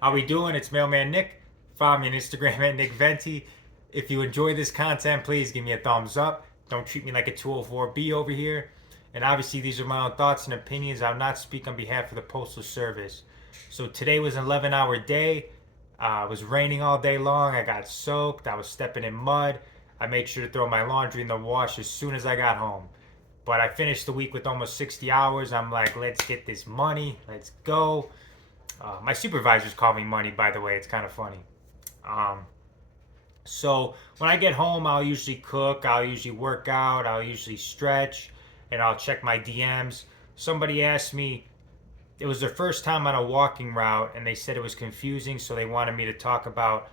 How we doing? It's Mailman Nick. Follow me on Instagram at Nick Venti. If you enjoy this content, please give me a thumbs up. Don't treat me like a 204B over here. And obviously, these are my own thoughts and opinions. I will not speak on behalf of the Postal Service. So today was an 11-hour day. It was raining all day long. I got soaked. I was stepping in mud. I made sure to throw my laundry in the wash as soon as I got home. But I finished the week with almost 60 hours. I'm like, let's get this money. Let's go. My supervisors call me money, by the way. It's kind of funny. Um, so when I get home, I'll usually cook, I'll usually work out, I'll usually stretch, and I'll check my DMs. Somebody asked me, it was their first time on a walking route, and they said it was confusing, so they wanted me to talk about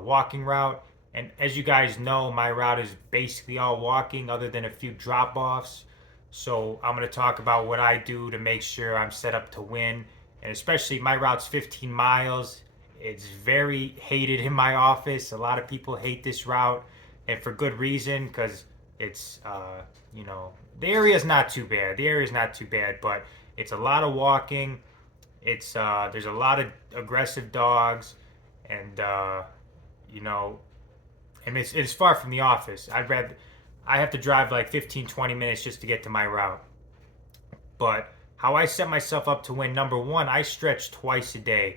walking route. And as you guys know, my route is basically all walking, other than a few drop offs. So I'm going to talk about what I do to make sure I'm set up to win. And especially my route's 15 miles. It's very hated in my office. A lot of people hate this route, and for good reason, because it's, the area's not too bad. The area's not too bad, but it's a lot of walking. It's there's a lot of aggressive dogs, and you know, and it's far from the office. I have to drive like 15, 20 minutes just to get to my route. But how I set myself up to win, number one, I stretch twice a day.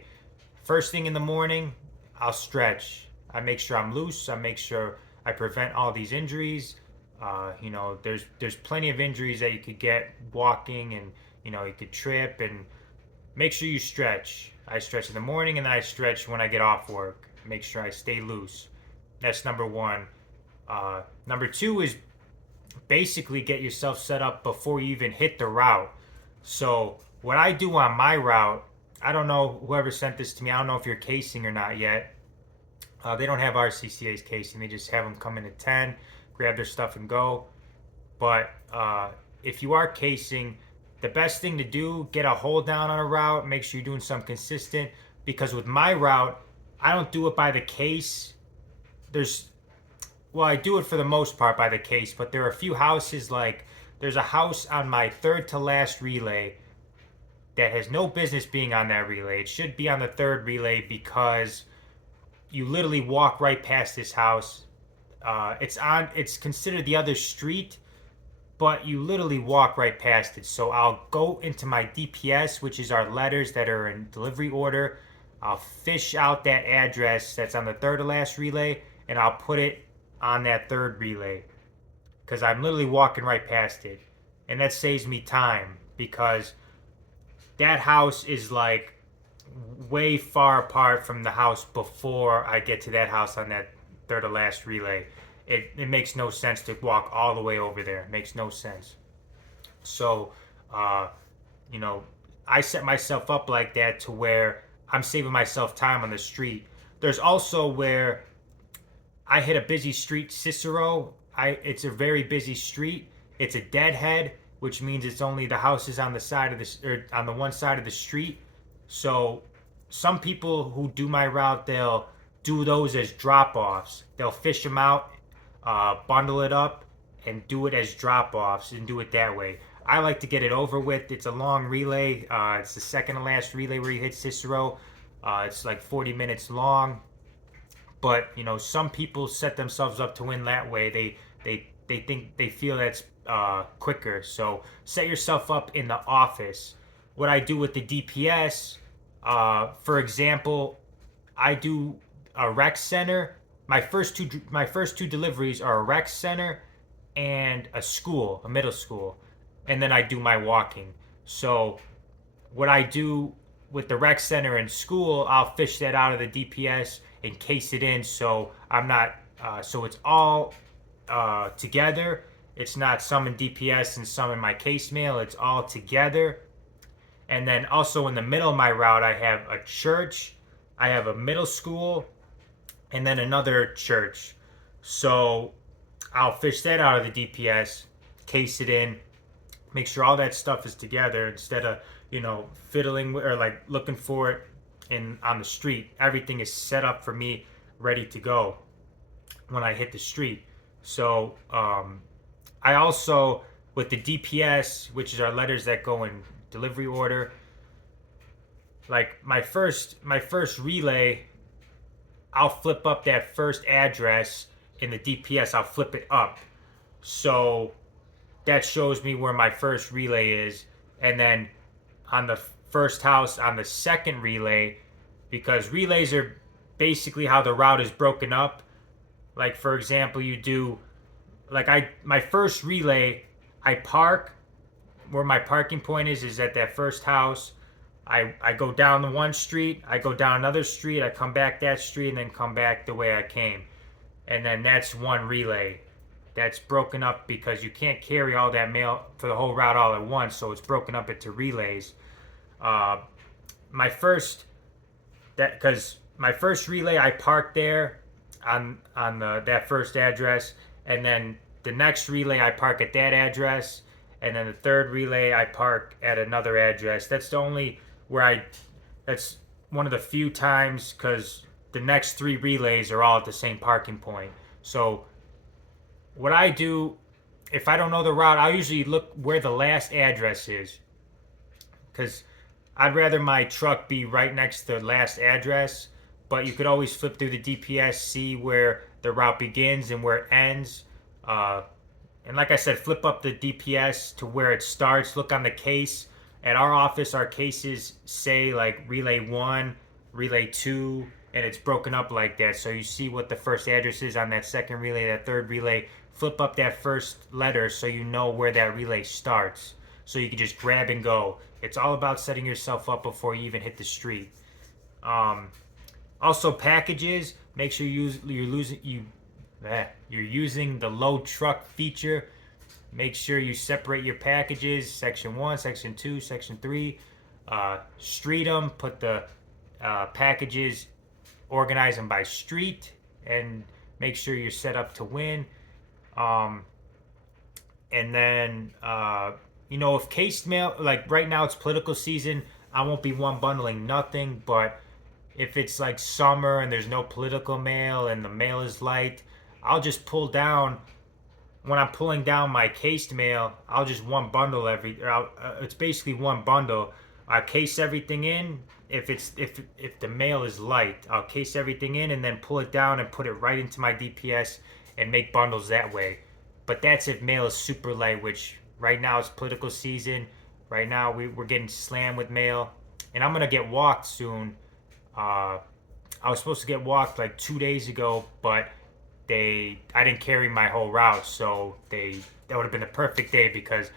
First thing in the morning, I'll stretch. I make sure I'm loose. I make sure I prevent all these injuries. There's plenty of injuries that you could get walking, and you could trip. And make sure you stretch. I stretch in the morning, and then I stretch when I get off work. Make sure I stay loose. That's number one. Number two is basically get yourself set up before you even hit the route. So what I do on my route, I don't know whoever sent this to me. I don't know if you're casing or not yet. They don't have RCCA's casing. They just have them come in at 10, grab their stuff and go. But if you are casing, the best thing to do, get a hold down on a route. Make sure you're doing something consistent. Because with my route, I don't do it by the case. I do it for the most part by the case, but there are a few houses, like there's a house on my third to last relay that has no business being on that relay. It should be on the third relay because you literally walk right past this house. It's considered the other street, but you literally walk right past it. So I'll go into my DPS, which is our letters that are in delivery order. I'll fish out that address that's on the third to last relay, and I'll put it on that third relay because I'm literally walking right past it. And that saves me time because that house is like way far apart from the house before I get to that house on that third to last relay. It makes no sense to walk all the way over there. It makes no sense. So, uh, you know, I set myself up like that to where I'm saving myself time on the street. There's also where I hit a busy street, Cicero. It's a very busy street. It's a deadhead, which means it's only the houses on the side of on the one side of the street. So some people who do my route, they'll do those as drop-offs. They'll fish them out, bundle it up, and do it as drop-offs and do it that way. I like to get it over with. It's a long relay. It's the second to last relay where you hit Cicero. It's like 40 minutes long. But some people set themselves up to win that way. They feel that's quicker. So set yourself up in the office. What I do with the DPS, for example, I do a rec center. My first two deliveries are a rec center and a school, a middle school, and then I do my walking. So what I do with the rec center and school, I'll fish that out of the DPS and case it in, so I'm not. So it's all together. It's not some in DPS and some in my case mail. It's all together. And then also in the middle of my route, I have a church, I have a middle school, and then another church. So I'll fish that out of the DPS, case it in, make sure all that stuff is together instead of fiddling or like looking for it on the street. Everything is set up for me, ready to go when I hit the street. So I also, with the DPS, which is our letters that go in delivery order, like my first relay, I'll flip up that first address in the DPS. I'll flip it up, so that shows me where my first relay is, and then on the first house on the second relay, because relays are basically how the route is broken up. Like for example, you do like I my first relay, I park where my parking point is at that first house. I go down the one street, I go down another street, I come back that street, and then come back the way I came. And then that's one relay. That's broken up because you can't carry all that mail for the whole route all at once, so it's broken up into relays. Uh, my first that because my first relay I parked there on that first address, and then the next relay I park at that address, and then the third relay I park at another address. That's the only where I. That's one of the few times because the next three relays are all at the same parking point. So what I do, if I don't know the route, I'll usually look where the last address is, because I'd rather my truck be right next to the last address. But you could always flip through the DPS, see where the route begins and where it ends. Uh, and like I said, flip up the DPS to where it starts. Look on the case. At our office, our cases say like relay 1, relay 2, and it's broken up like that. So you see what the first address is on that second relay, that third relay. Flip up that first letter so you know where that relay starts. So you can just grab and go. It's all about setting yourself up before you even hit the street. Um, Also, packages. Make sure you're using the load truck feature. Make sure you separate your packages: section 1, section 2, section 3. Street them. Put the packages, organize them by street, and make sure you're set up to win. Um, and then if case mail, like right now it's political season, I won't be one bundling nothing. But if it's like summer and there's no political mail and the mail is light, I'll just pull down. When I'm pulling down my cased mail, I'll just one bundle it's basically one bundle. I case everything in. If the mail is light, I'll case everything in and then pull it down and put it right into my DPS and make bundles that way. But that's if mail is super light, which right now it's political season. Right now we're getting slammed with mail, and I'm gonna get walked soon. Uh, I was supposed to get walked like 2 days ago, but I didn't carry my whole route, so that would have been the perfect day because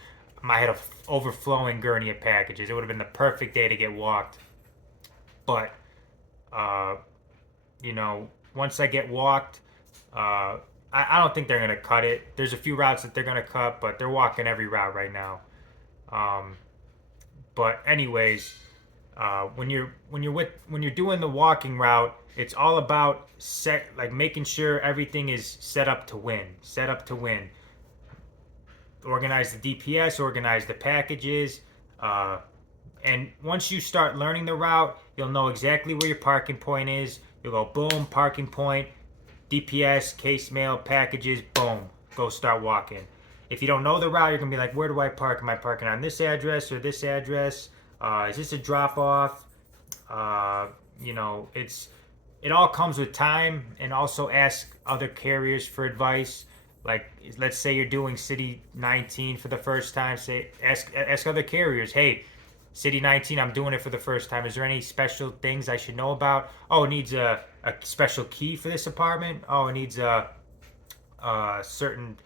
I had a overflowing gurney of packages. It would have been the perfect day to get walked. But uh, once I get walked, I don't think they're gonna cut it. There's a few routes that they're gonna cut, but they're walking every route right now. Um, but anyways, when you're doing the walking route, it's all about making sure everything is set up to win. Set up to win. Organize the DPS, organize the packages, and once you start learning the route, you'll know exactly where your parking point is. You'll go boom, parking point, DPS, case mail, packages, boom, go start walking. If you don't know the route, you're gonna be like, where do I park? Am I parking on this address or this address? Is this a drop off? It all comes with time, and also ask other carriers for advice. Like, let's say you're doing City 19 for the first time. Ask other carriers. Hey, City 19, I'm doing it for the first time. Is there any special things I should know about? Oh, it needs a special key for this apartment. Oh, it needs a certain.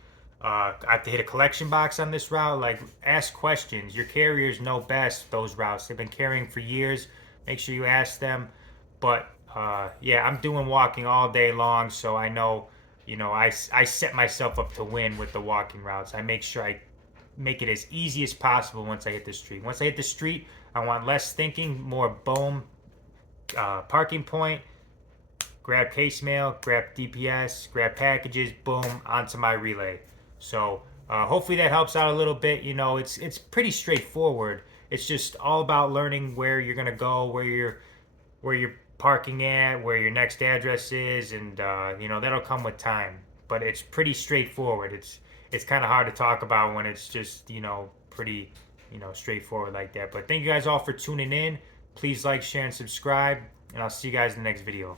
I have to hit a collection box on this route. Like, ask questions. Your carriers know best those routes. They've been carrying for years. Make sure you ask them. But yeah, I'm doing walking all day long, so I know. I set myself up to win with the walking routes. I make sure I make it as easy as possible once I hit the street. Once I hit the street, I want less thinking, more boom, parking point, grab case mail, grab DPS, grab packages, boom, onto my relay. So hopefully that helps out a little bit. It's pretty straightforward. It's just all about learning where you're gonna go, where you're parking at, where your next address is, and that'll come with time. But it's pretty straightforward. It's kind of hard to talk about when it's just pretty straightforward like that. But thank you guys all for tuning in. Please like, share, and subscribe, and I'll see you guys in the next video.